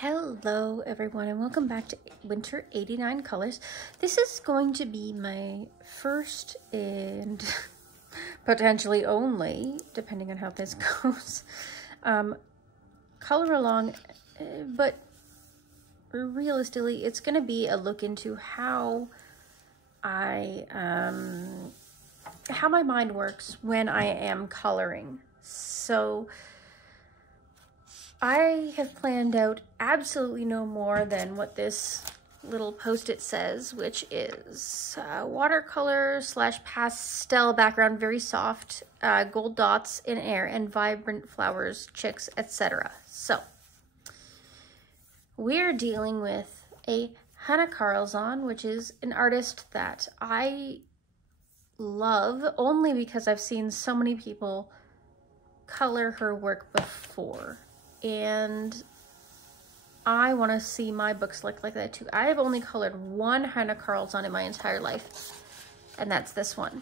Hello everyone and welcome back to Winter 89 Colors. This is going to be my first and potentially only, depending on how this goes, color along, but realistically it's going to be a look into how how my mind works when I am coloring. So I have planned out absolutely no more than what this little post-it says, which is watercolor / pastel background, very soft, gold dots in air, and vibrant flowers, chicks, etc. So we're dealing with a Hanna Karlzon, which is an artist that I love only because I've seen so many people color her work before. And I want to see my books look like that too. I have only colored one Hanna Karlzon in my entire life, and that's this one.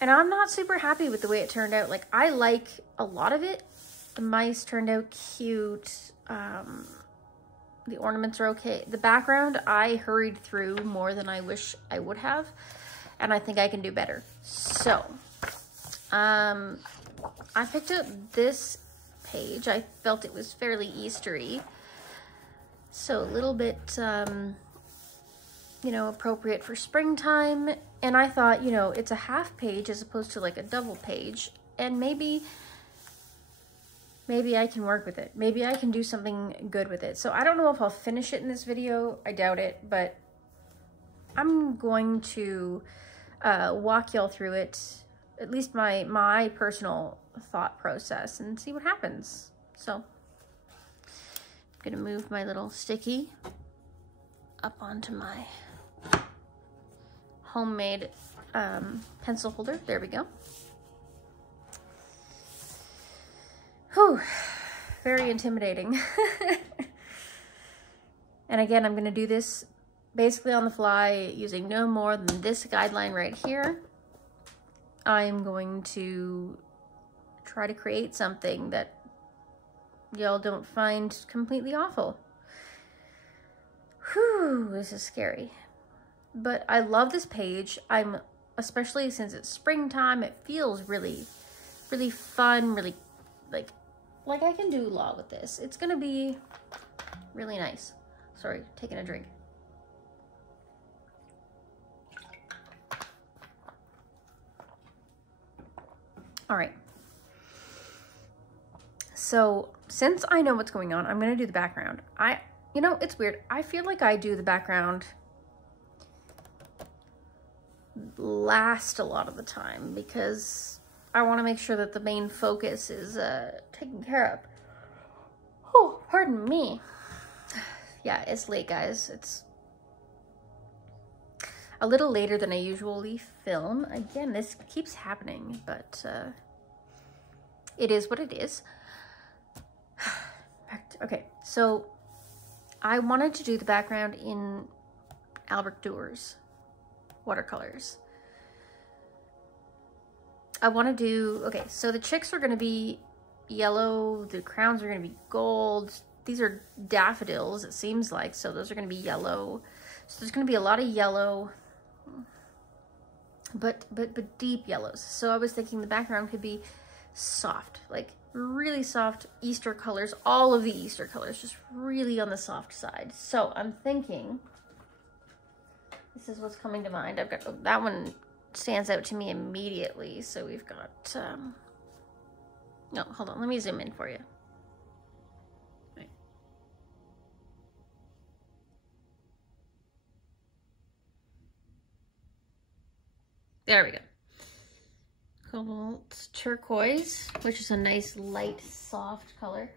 And I'm not super happy with the way it turned out. Like, I like a lot of it. The mice turned out cute. The ornaments are okay. The background, I hurried through more than I wish I would have, and I think I can do better. So, I picked up this page. I felt it was fairly Eastery, so a little bit, you know, appropriate for springtime. And I thought, you know, it's a half page as opposed to like a double page, and maybe I can work with it. Maybe I can do something good with it. So I don't know if I'll finish it in this video. I doubt it, but I'm going to walk y'all through it, at least my personal thought process, and see what happens. So I'm gonna move my little sticky up onto my homemade pencil holder. There we go. Whew, very intimidating. And again, I'm gonna do this basically on the fly using no more than this guideline right here. I'm going to try to create something that y'all don't find completely awful. Whew, this is scary. But I love this page. Especially since it's springtime, it feels really, really fun, really like I can do a lot with this. It's gonna be really nice. Sorry, taking a drink. All right. So since I know what's going on, I'm gonna do the background. You know, it's weird. I feel like I do the background last a lot of the time because I want to make sure that the main focus is taken care of. Oh, pardon me. Yeah, it's late, guys. It's a little later than I usually film. Again, this keeps happening, but it is what it is. Okay, so I wanted to do the background in Albrecht Duer's watercolors. I want to do, okay, so the chicks are going to be yellow, the crowns are going to be gold. These are daffodils, it seems like, so those are going to be yellow. So there's going to be a lot of yellow, but deep yellows. So I was thinking the background could be soft, like really soft Easter colors, all of the Easter colors, just really on the soft side. So I'm thinking, this is what's coming to mind. I've got, that one stands out to me immediately. So we've got, no, hold on, let me zoom in for you. Right. There we go. Cobalt turquoise, which is a nice light soft color.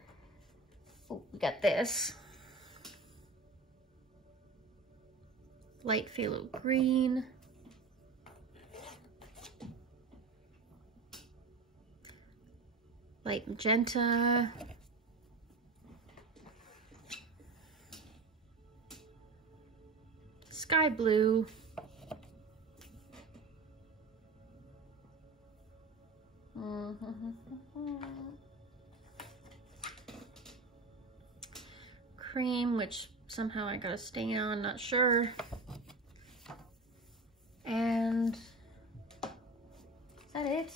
Oh, we got this light phthalo green, light magenta, sky blue, cream, which somehow I got a stain on, not sure. And is that it?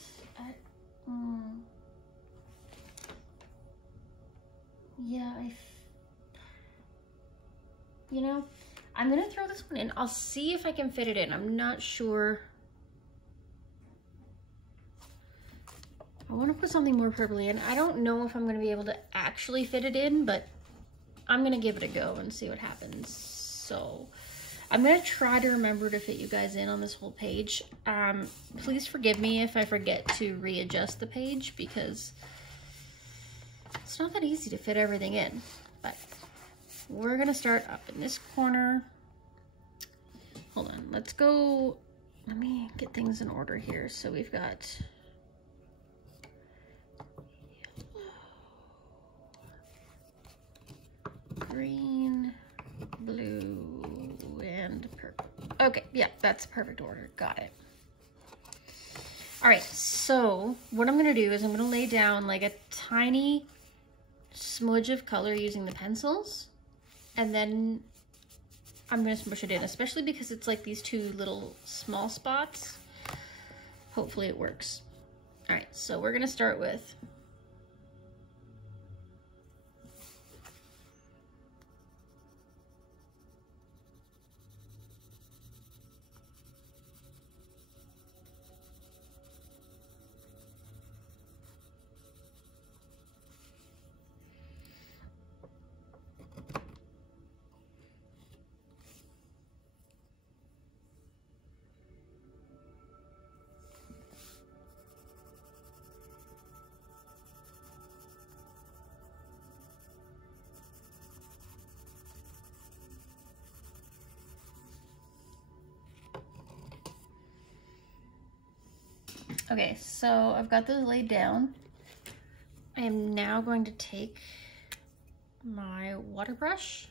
Yeah, you know, I'm gonna throw this one in. I'll see if I can fit it in. I'm not sure. I want to put something more purpley in. I don't know if I'm gonna be able to actually fit it in, but I'm gonna give it a go and see what happens. So I'm gonna try to remember to fit you guys in on this whole page. Please forgive me if I forget to readjust the page, because it's not that easy to fit everything in. But we're gonna start up in this corner. Hold on, let's go, let me get things in order here. So we've got green, blue, and purple. Okay, yeah, that's perfect order. Got it. All right, so what I'm gonna do is I'm gonna lay down like a tiny smudge of color using the pencils, and then I'm gonna smush it in, especially because it's like these two little small spots. Hopefully it works. All right, so we're gonna start with okay, so I've got those laid down. I am now going to take my water brush.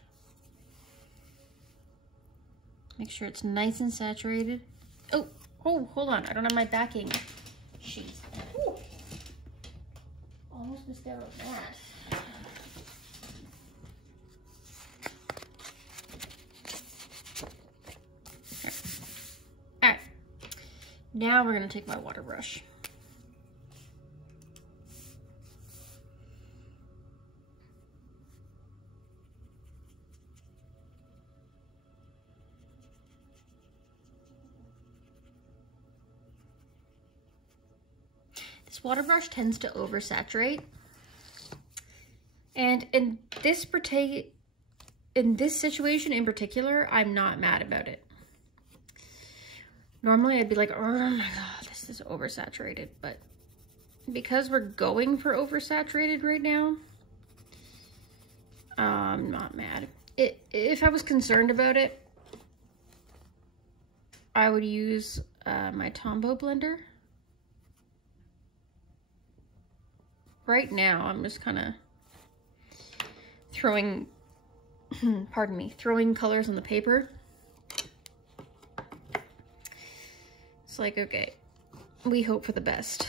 Make sure it's nice and saturated. Oh, hold on. I don't have my backing sheet. Ooh. Almost missed out on that. All right. Now we're gonna take my water brush. This water brush tends to oversaturate. And in this situation in particular, I'm not mad about it. Normally I'd be like, oh my God, this is oversaturated, but because we're going for oversaturated right now, I'm not mad. If I was concerned about it, I would use my Tombow blender. Right now, I'm just kind of throwing, pardon me, throwing colors on the paper. It's like, okay, we hope for the best.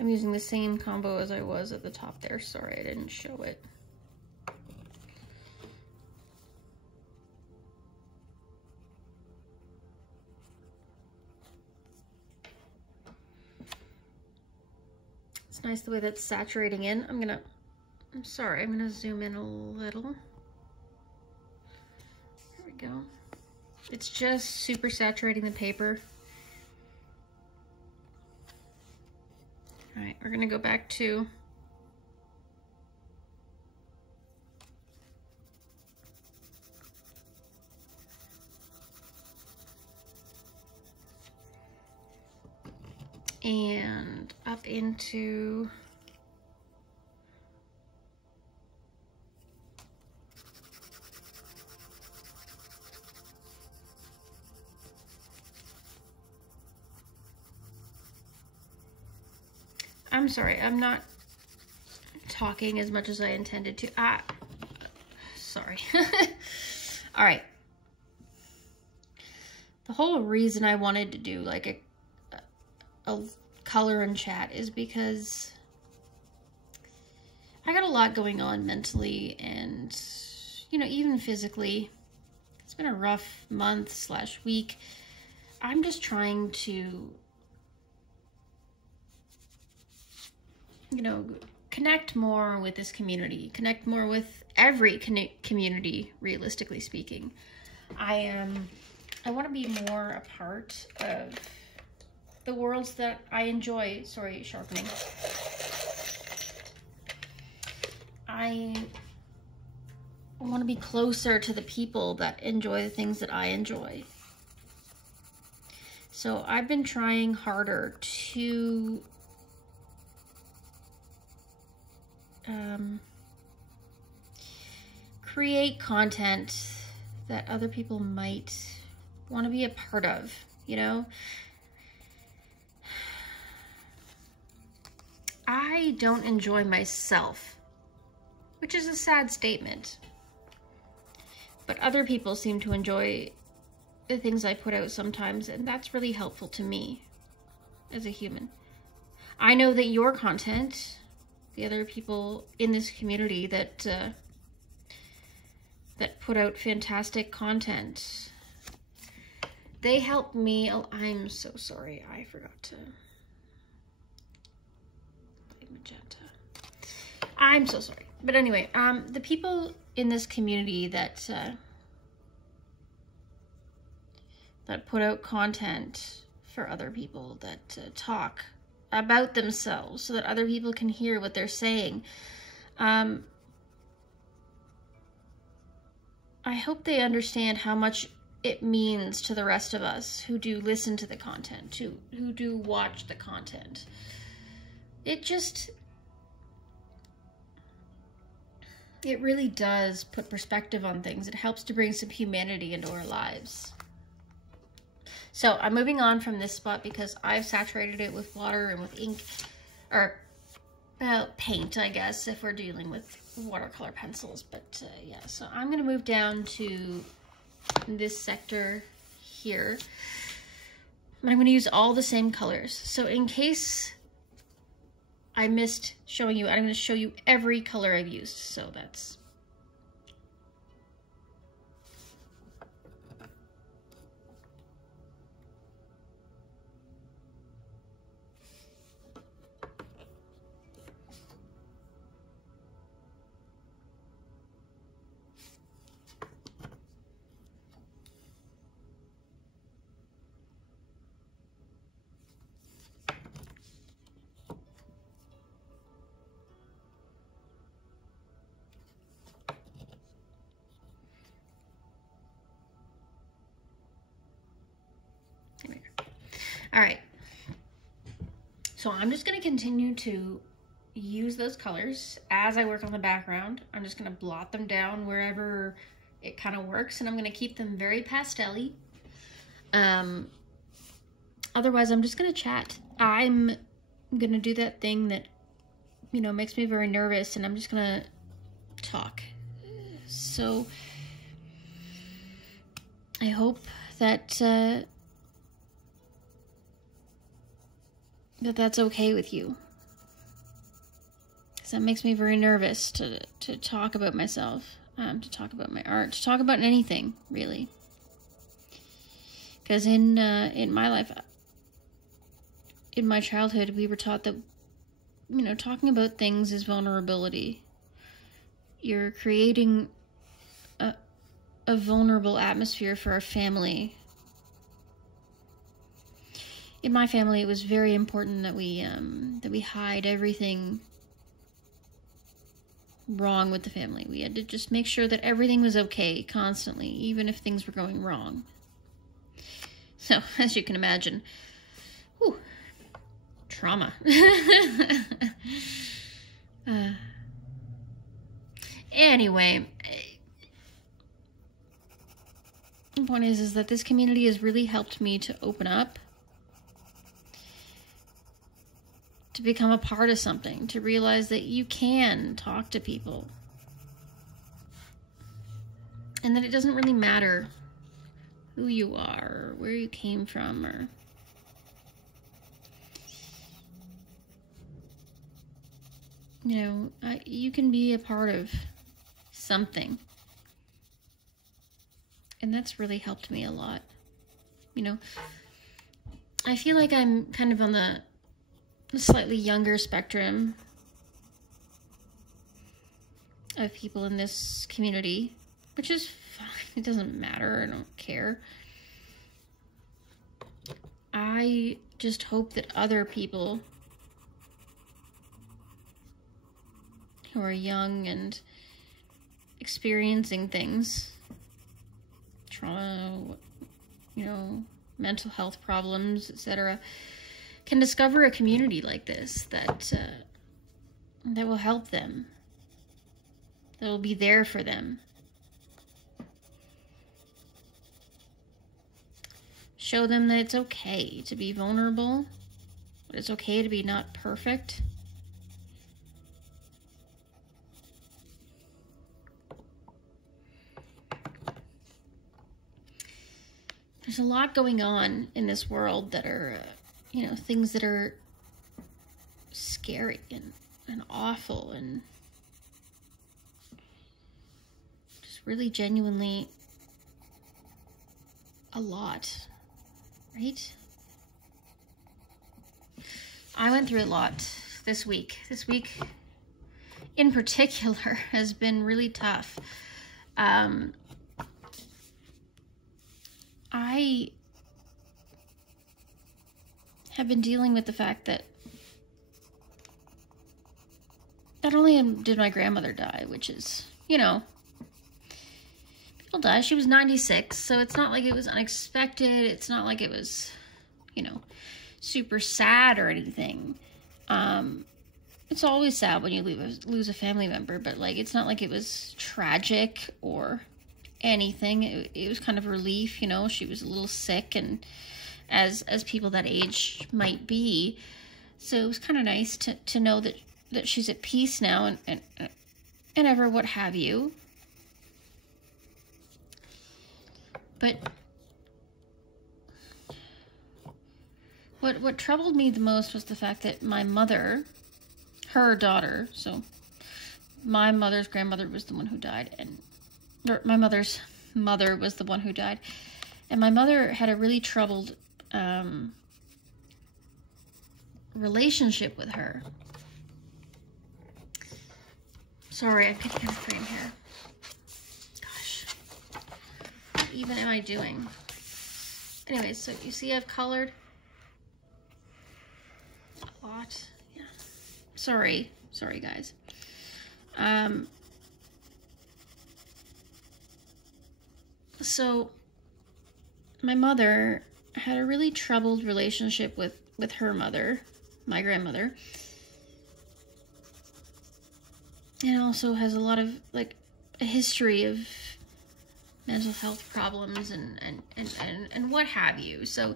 I'm using the same combo as I was at the top there. Sorry, I didn't show it. It's nice the way that's saturating in. I'm sorry, I'm gonna zoom in a little. There we go. It's just super saturating the paper. All right, we're gonna go back to and up into I'm sorry, I'm not talking as much as I intended to. sorry. All right. The whole reason I wanted to do like a color and chat is because I got a lot going on mentally and, you know, even physically. It's been a rough month/week. I'm just trying to, you know, connect more with this community, connect more with every community, realistically speaking. I want to be more a part of the worlds that I enjoy. Sorry, sharpening. I want to be closer to the people that enjoy the things that I enjoy. So I've been trying harder to create content that other people might want to be a part of, you know? I don't enjoy myself, which is a sad statement. But other people seem to enjoy the things I put out sometimes, and that's really helpful to me as a human. I know that your content, the other people in this community that put out fantastic content, they help me. Oh, I'm so sorry. I forgot to play magenta. I'm so sorry. But anyway, the people in this community that put out content for other people, that talk about themselves so that other people can hear what they're saying. I hope they understand how much it means to the rest of us who do listen to the content, who do watch the content. It really does put perspective on things. It helps to bring some humanity into our lives. So I'm moving on from this spot because I've saturated it with water and with ink, or paint, I guess, if we're dealing with watercolor pencils. But yeah, so I'm gonna move down to this sector here. And I'm gonna use all the same colors. So in case I missed showing you, I'm gonna show you every color I've used. So that's all right. So I'm just going to continue to use those colors as I work on the background. I'm just going to blot them down wherever it kind of works, and I'm going to keep them very pastel-y. Otherwise, I'm just going to chat. I'm going to do that thing that, you know, makes me very nervous, and I'm just going to talk. So I hope that that's okay with you, because that makes me very nervous to talk about myself, to talk about my art, to talk about anything, really. Because in my life, in my childhood, we were taught that, you know, talking about things is vulnerability. You're creating a vulnerable atmosphere for our family. In my family, it was very important that we hide everything wrong with the family. We had to just make sure that everything was okay constantly, even if things were going wrong. So, as you can imagine, whew, trauma. Anyway, the point is that this community has really helped me to open up, to become a part of something, to realize that you can talk to people. And that it doesn't really matter who you are or where you came from, or you know, you can be a part of something. And that's really helped me a lot. You know, I feel like I'm kind of on the slightly younger spectrum of people in this community, which is fine. It doesn't matter. I don't care. I just hope that other people who are young and experiencing things, trauma, you know, mental health problems, etc., can discover a community like this that will help them, that will be there for them. Show them that it's okay to be vulnerable, that it's okay to be not perfect. There's a lot going on in this world that are, you know, things that are scary and awful and just really genuinely a lot, right? I went through a lot this week. This week in particular has been really tough. I have been dealing with the fact that not only did my grandmother die, which is, you know, people die. She was 96, so it's not like it was unexpected. It's not like it was, you know, super sad or anything. It's always sad when you lose a family member, but like, it's not like it was tragic or anything. It was kind of a relief, you know. She was a little sick, and as people that age might be, so it was kind of nice to know that she's at peace now and ever what have you. But what troubled me the most was the fact that my mother, her daughter, so my mother's grandmother was the one who died, or my mother's mother was the one who died. And my mother had a really troubled relationship with her. Sorry, I'm picking up the frame here. Gosh. What even am I doing? Anyways, so you see I've colored a lot. Yeah. Sorry, guys. So my mother had a really troubled relationship with her mother, my grandmother, and also has a lot of, like, a history of mental health problems and what have you. So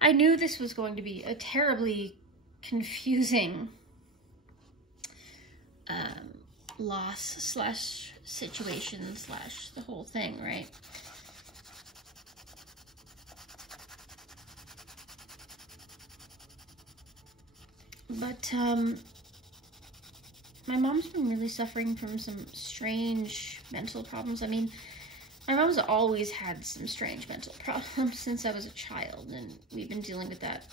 I knew this was going to be a terribly confusing loss slash situation slash the whole thing, right? But my mom's been really suffering from some strange mental problems. I mean, my mom's always had some strange mental problems since I was a child, and we've been dealing with that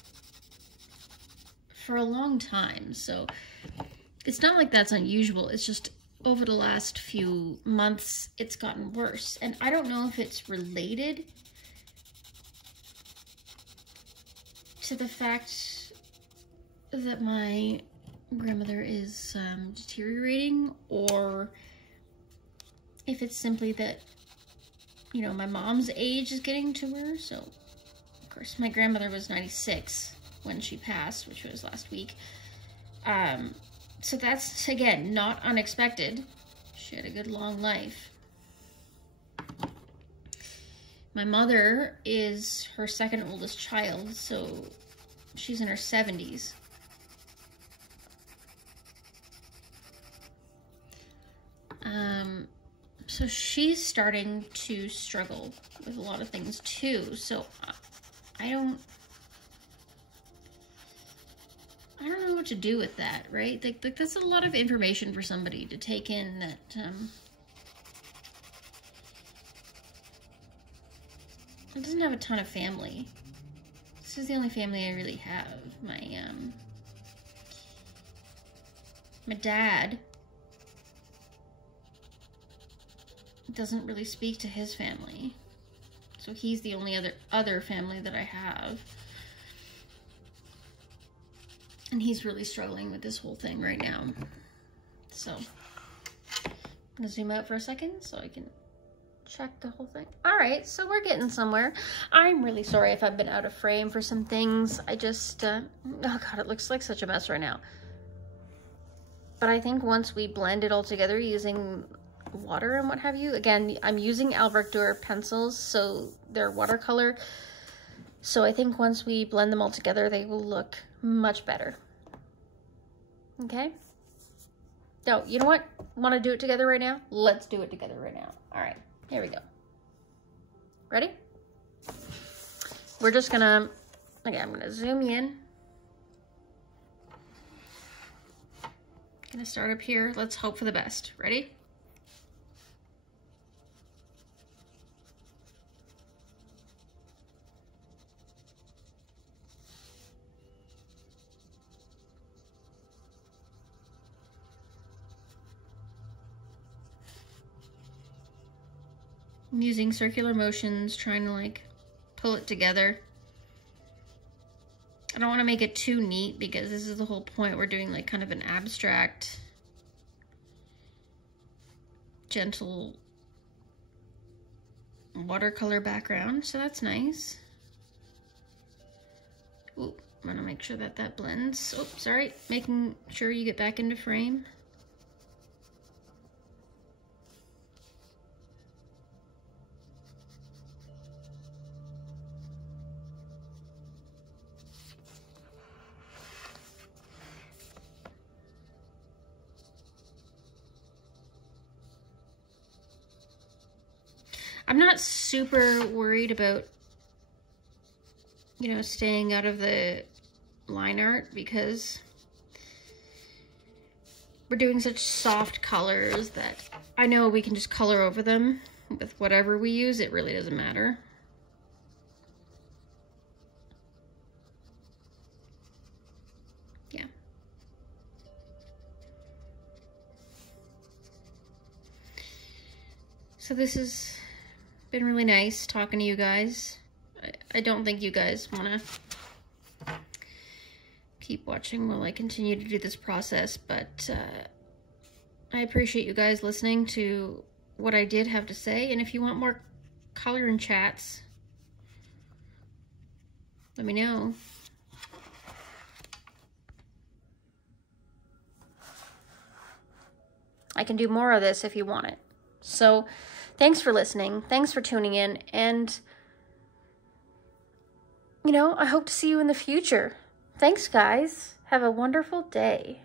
for a long time. So it's not like that's unusual. It's just over the last few months, it's gotten worse. And I don't know if it's related to the fact that my grandmother is deteriorating, or if it's simply that, you know, my mom's age is getting to her. So, of course, my grandmother was 96 when she passed, which was last week. So that's, again, not unexpected. She had a good long life. My mother is her second oldest child, so she's in her 70s. So So she's starting to struggle with a lot of things too. So I don't know what to do with that, right? Like that's a lot of information for somebody to take in that doesn't have a ton of family. This is the only family I really have. My dad doesn't really speak to his family. So he's the only other family that I have. And he's really struggling with this whole thing right now. So I'm gonna zoom out for a second so I can check the whole thing. All right, so we're getting somewhere. I'm really sorry if I've been out of frame for some things. I just, oh God, it looks like such a mess right now. But I think once we blend it all together using water and what have you, again, I'm using Albrecht Durer pencils, so they're watercolor. So I think once we blend them all together, they will look much better. Okay? No, you know what? Want to do it together right now? Let's do it together right now. All right. Here we go. Ready? We're just gonna, okay, I'm gonna zoom in. Gonna start up here. Let's hope for the best. Ready? I'm using circular motions, trying to like pull it together. I don't want to make it too neat because this is the whole point. We're doing like kind of an abstract, gentle watercolor background, so that's nice. Ooh, I'm gonna make sure that that blends. Oh, sorry, making sure you get back into frame. I'm not super worried about, you know, staying out of the line art because we're doing such soft colors that I know we can just color over them with whatever we use. It really doesn't matter. Yeah. So this has been really nice talking to you guys. I don't think you guys want to keep watching while I continue to do this process, but I appreciate you guys listening to what I did have to say, and if you want more color and chats, let me know. I can do more of this if you want it. So thanks for listening. Thanks for tuning in. And, you know, I hope to see you in the future. Thanks, guys. Have a wonderful day.